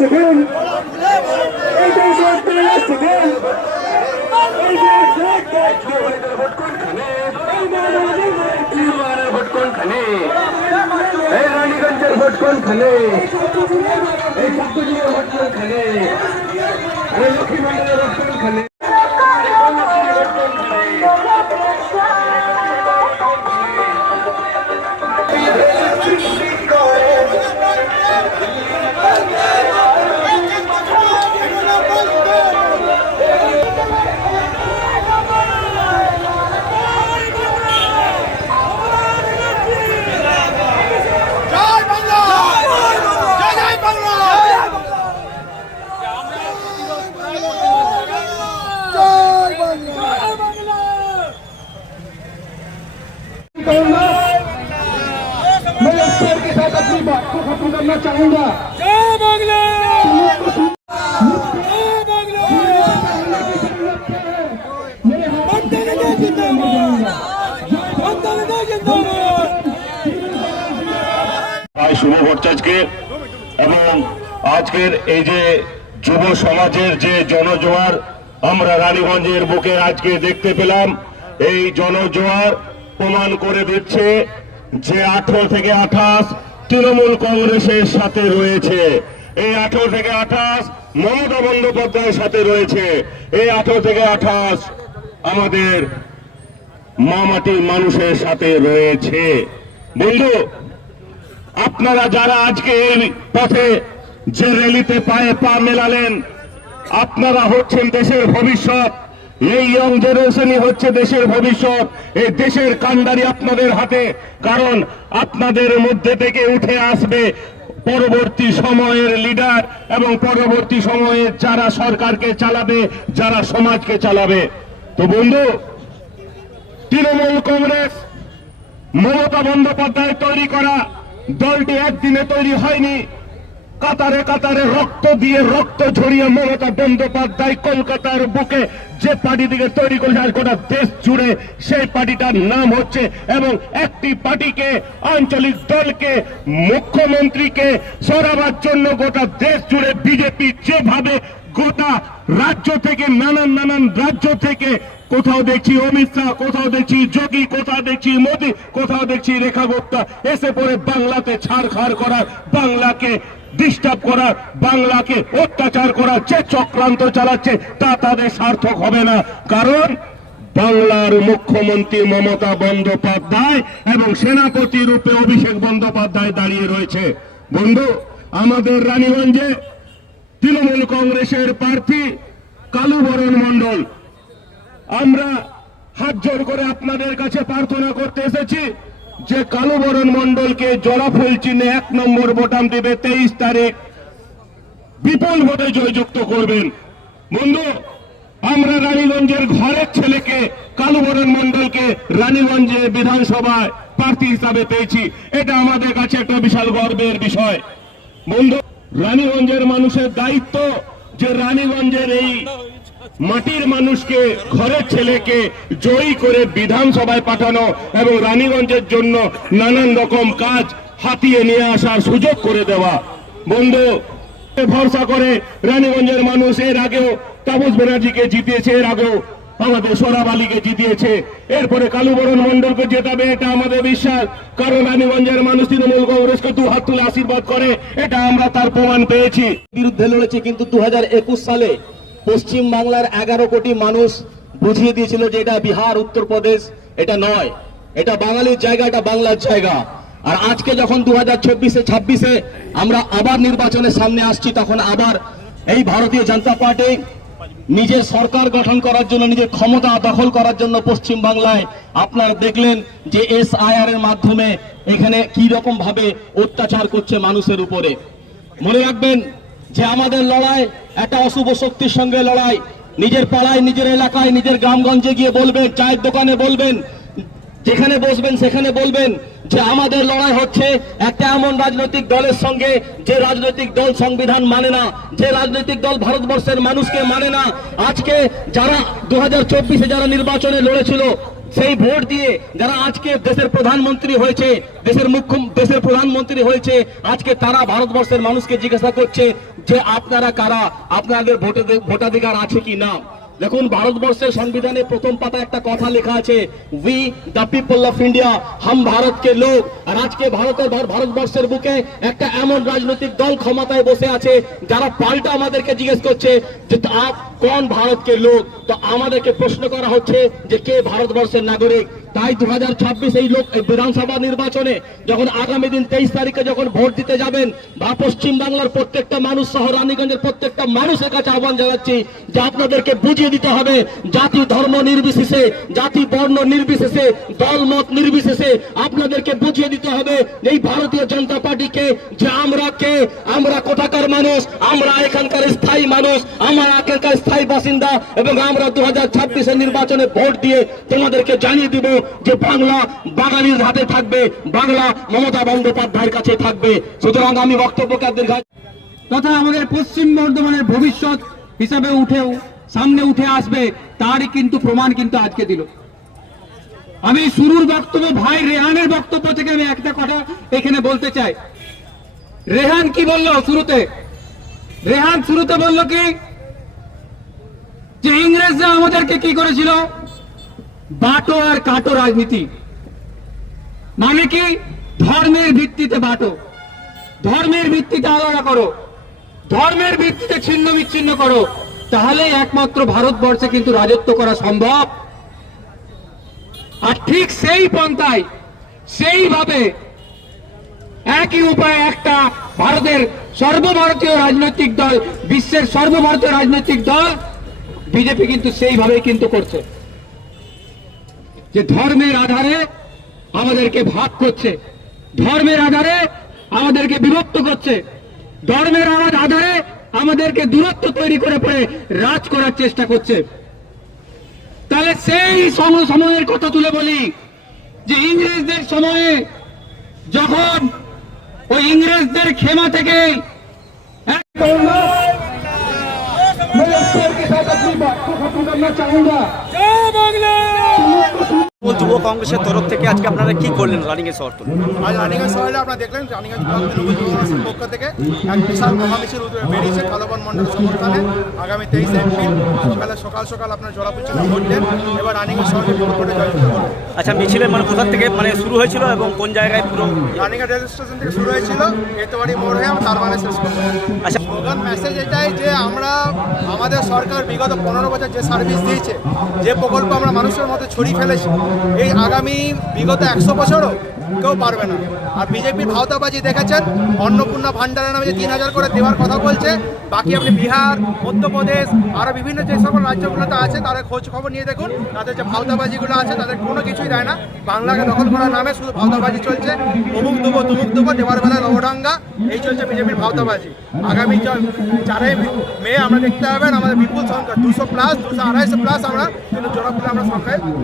আসবেন, এই যে সরকার আসবেন, এই যে ভোট কোনখানে, এই ভোট কোনখানে, এই রানীগঞ্জের ভোট কোনখানে, এই চাকরির ভোট কোনখানে, এই লক্ষ্মীমন্দিরের ভোট কোনখানে। मैं अफसर के साथ अपनी बात को खत्म करना चाहूंगा। जय बांग्ला, শুভ ভট্টাচার্যকে এবং আজকের এই যে যুব সমাজের যে জনজোয়ার আমরা রানীগঞ্জের বুকে আজকে দেখতে পেলাম, এই জনজোয়ার প্রমাণ করে দিচ্ছে যে 18 থেকে 28 তৃণমূল কংগ্রেসের সাথে রয়েছে, এই 18 থেকে 28 মমতা বন্দ্যোপাধ্যায়ের সাথে রয়েছে, এই 18 থেকে 28 আমাদের মামাটির মানুষের সাথে রয়েছে। বন্ধু, আপনারা যারা আজকে এই পথে যে র্যালিতে পায়ে পা মেলালেন, আপনারা হচ্ছেন দেশের ভবিষ্যৎ। এই ইয়ং জেনারেশনই হচ্ছে দেশের ভবিষ্যৎ। এই দেশের কান্ডারি আপনাদের হাতে, কারণ আপনাদের মধ্যে থেকে উঠে আসবে পরবর্তী সময়ের লিডার এবং পরবর্তী সময়ে যারা সরকারকে চালাবে, যারা সমাজকে চালাবে। তো বন্ধু, তৃণমূল কংগ্রেস মমতা বন্দ্যোপাধ্যায় তৈরি করা দলটি একদিনে তৈরি হয়নি। কাতারে কাতারে রক্ত দিয়ে রক্ত ঝরিয়ে মমতা বন্দ্যোপাধ্যায় কলকাতার বুকে যে পার্টিটিকে তৈরি করেছে আর গোটা দেশ জুড়ে সেই পার্টিটার নাম হচ্ছে, এবং একটি পার্টিকে, আঞ্চলিক দলকে, মুখ্যমন্ত্রীকে সরাবার জন্য গোটা দেশ জুড়ে বিজেপি যেভাবে গোটা রাজ্য থেকে নানান রাজ্য থেকে কোথাও দেখছি অমিত শাহ, কোথাও দেখছি যোগী, কোথাও দেখছি মোদী, কোথাও দেখছি রেখা গুপ্তা এসে পড়ে বাংলাতে ছাড়খাড় করার, বাংলাকে ডিস্টার্ব করার, বাংলাকে অত্যাচার করার যে চক্রান্ত চালাচ্ছে তা তাদের সার্থক হবে না। কারণ বাংলার মুখ্যমন্ত্রী মমতা বন্দ্যোপাধ্যায় এবং সেনাপতি রূপে অভিষেক বন্দ্যোপাধ্যায় দাঁড়িয়ে রয়েছে। বন্ধু, আমাদের রানীগঞ্জে তৃণমূল কংগ্রেসের প্রার্থী কালুবরণ মণ্ডল, আমরা হাত জোর করে আপনাদের কাছে প্রার্থনা করতে এসেছি যে কালুবরণ মণ্ডলকে জোড়াফুল চিহ্নে 1 নম্বর বোতাম দেবে, 23 তারিখ বিপুল ভোটে জয়যুক্ত করবেন। বন্ধু, আমরা রানীগঞ্জের ঘরের ছেলেকে কালুবরণ মণ্ডলকে রানীগঞ্জে বিধানসভায় প্রার্থী হিসাবে পেয়েছি, এটা আমাদের কাছে একটা বিশাল গর্বের বিষয়। বন্ধু, রানীগঞ্জের মানুষের দায়িত্ব যে রানীগঞ্জের এই মাটির মানুষকে, ঘরের ছেলেকে জয়ী করে বিধানসভায় পাঠানো এবং রানীগঞ্জের জন্য নানান রকম কাজ হাতিয়ে নিয়ে আসার সুযোগ করে দেওয়া। বন্ধু, ভরসা করে রানীগঞ্জের মানুষ এর আগেও তাপস ব্যানার্জিকে জিতিয়েছে, এর আগেও আমাদের সোহরাব আলীকে জিতিয়েছে, এরপরে কালুবরণ মণ্ডলকে জেতাবে, এটা আমাদের বিশ্বাস। কারণ রানীগঞ্জের মানুষ তৃণমূল কংগ্রেসকে 2 হাত তুলে আশীর্বাদ করে, এটা আমরা তার প্রমাণ পেয়েছি। বিরুদ্ধে লড়েছে, কিন্তু 2021 সালে পশ্চিম বাংলার 11 কোটি মানুষ বুঝিয়ে দিয়েছিল যে এটা বিহার, উত্তরপ্রদেশ, এটা নয়, এটা বাঙালির জায়গা, এটা বাংলার জায়গা। আর আজকে যখন 2024-26-এ আমরা আবার নির্বাচনের সামনে আসছি, তখন আবার এই ভারতীয় জনতা পার্টি নিজের সরকার গঠন করার জন্য, নিজের ক্ষমতা দখল করার জন্য পশ্চিম বাংলায় আপনারা দেখলেন যে SIR এর মাধ্যমে এখানে কি রকম ভাবে অত্যাচার করছে মানুষের উপরে। মনে রাখবেন যে আমাদের লড়াই একটা অশুভ শক্তির সঙ্গে লড়াই। নিজের পাড়ায়, নিজের এলাকায়, নিজের গ্রামগঞ্জে গিয়ে বলবেন, চায়ের দোকানে বলবেন, যেখানে বসবেন সেখানে বলবেন যে আমাদের লড়াই হচ্ছে একটা এমন রাজনৈতিক দলের সঙ্গে যে রাজনৈতিক দল সংবিধান মানে না, যে রাজনৈতিক দল ভারতবর্ষের মানুষকে মানে না। আজকে যারা 2024-এ যারা নির্বাচনে লড়েছিল, সেই ভোট দিয়ে যারা আজকে দেশের প্রধানমন্ত্রী হয়েছে, দেশের প্রধানমন্ত্রী হয়েছে, আজকে তারা ভারতবর্ষের মানুষকে জিজ্ঞাসা করছে যে আপনারা কারা, আপনাদের ভোটাধিকার আছে কি না। দেখুন, ভারতবর্ষের সংবিধানে প্রথম পাতায় একটা কথা লেখা আছে, we the people of India, হাম ভারত কে লোক। আর আজকে ভারতবর্ষের বুকে একটা এমন রাজনৈতিক দল ক্ষমতায় বসে আছে যারা পাল্টা আমাদেরকে জিজ্ঞেস করছে যে আপ কোন ভারত কে লোক। তো আমাদেরকে প্রশ্ন করা হচ্ছে যে কে ভারতবর্ষের নাগরিক। তাই 2026 এই বিধানসভা নির্বাচনে যখন আগামী দিন 23 তারিখে যখন ভোট দিতে যাবেন, বা পশ্চিম বাংলার প্রত্যেকটা মানুষ সহ রানীগঞ্জের প্রত্যেকটা মানুষের কাছে আহ্বান জানাচ্ছি যে আপনাদেরকে বুঝিয়ে দিতে হবে, জাতি ধর্ম নির্বিশেষে, জাতি বর্ণ নির্বিশেষে, দল মত নির্বিশেষে আপনাদেরকে বুঝিয়ে দিতে হবে এই ভারতীয় জনতা পার্টিকে যে আমরা কোথাকার মানুষ, আমরা এখানকার স্থায়ী মানুষ, আমরা এখানকার স্থায়ী বাসিন্দা, এবং আমরা 2026 নির্বাচনে ভোট দিয়ে তোমাদেরকে জানিয়ে দিব যে বাংলা বাঙালির হাতে থাকবে, বাংলা মমতা বন্দ্যোপাধ্যায়ের কাছে থাকবে। সুতরাং আমি বক্তব্যকে তথা আমাদের পশ্চিম বর্ধমানের ভবিষ্যৎ হিসাবে সামনে উঠে আসবে, তারই কিন্তু প্রমাণ কিন্তু আজকে দিল। আমি শুরুর বক্তব্য ভাই রেহানের বক্তব্য থেকে আমি একটা কথা এখানে বলতে চাই। রেহান কি বললো শুরুতে? রেহান শুরুতে বললো কি যে ইংরেজরা আমাদেরকে কি করেছিল, বাটো আর কাটো রাজনীতি, মানে কি ধর্মের ভিত্তিতে বাটো, ধর্মের ভিত্তিতে আলাদা করো, ধর্মের ভিত্তিতে ছিন্ন বিচ্ছিন্ন করো, তাহলে একমাত্র ভারতবর্ষে কিন্তু রাজত্ব করা সম্ভব। আর ঠিক সেই পন্থায়, সেইভাবে একই উপায়ে একটা ভারতের সর্বভারতীয় রাজনৈতিক দল, বিশ্বের সর্বভারতীয় রাজনৈতিক দল বিজেপি কিন্তু সেইভাবেই কিন্তু করছে, যে ধর্মের আধারে আমাদেরকে ভাগ করছে, ধর্মের আধারে আমাদেরকে বিভক্ত করছে, ধর্মের আধারে আমাদেরকে দূরত্ব তৈরি করে পরে রাজ করার চেষ্টা করছে। তাহলে সেই সময়ের কথা তুলে বলি যে ইংরেজদের সময়ে যখন ওই ইংরেজদের খেমা থেকে যুব কংগ্রেসের তরফ থেকে আজকে আপনারা কি করলেন রানিংয়ে শহর তুলে? আজ রানিগঞ্জ শহরে আপনারা দেখলেন রানিগঞ্জ ব্লক তৃণমূল যুব কংগ্রেসের পক্ষ থেকে এক বিশাল মহামিছিল বেরিয়েছে কালবন মণ্ডলের সমর্থনে। আগামী 23 এপ্রিল সকাল আপনার জলাপুচ্ছনা ভোট দেন, এবার রানিগঞ্জ শহরকে ভোটে জয়যুক্ত করবেন। আচ্ছা, মিছিলের মানে কোথা থেকে মানে শুরু হয়েছিল এবং কোন জায়গায় পুরো? রানিগঞ্জ রেল স্টেশন থেকে শুরু হয়েছিল, এতবাড়ি মোড় হয়ে তার মানে শেষ করবো। আচ্ছা, স্লোগান মেসেজ এটাই যে আমরা আমাদের সরকার বিগত 15 বছর যে সার্ভিস দিয়েছে, যে প্রকল্প আমরা মানুষের মধ্যে ছড়িয়ে ফেলেছি, এই আগামী বিগত 100 বছরও কেউ পারবে না। আর বিজেপির ভাওতাবাজি দেখেছেন, অন্নপূর্ণা ভান্ডারের নামে যে 3000 করে দেওয়ার কথা বলছে, বাকি আপনি বিহার, মধ্যপ্রদেশ আরও বিভিন্ন যে সকল রাজ্যগুলোতে আছে তারা খোঁজ খবর নিয়ে দেখুন, তাদের যে ভাওতাবাজিগুলো আছে তাদের কোনো কিছুই দেয় না। বাংলাকে দখল করার নামে শুধু ভাওতাবাজি চলছে, অমুক দেবো তুমুক দেবো, দেওয়ার বেলায় লবডাঙ্গা, এই চলছে বিজেপির ভাওতাবাজি। আগামী 4 মে আমরা দেখতে পাবেন আমাদের বিপুল সংখ্যা 200+, 200-250+ আমরা কিন্তু জোড়াফুলে আমরা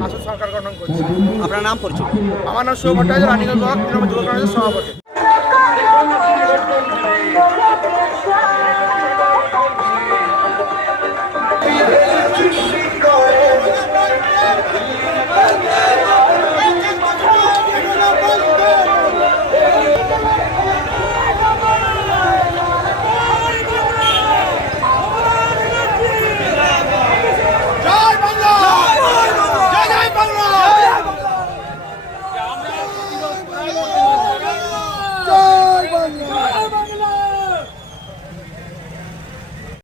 আসল সরকার গঠন করছি। আপনার নাম পরিচয়? আমার নাম শুভ ভট্টাচার্য, রানিগঞ্জ ব্লক তৃণমূল যুব কংগ্রেসের সভাপতি।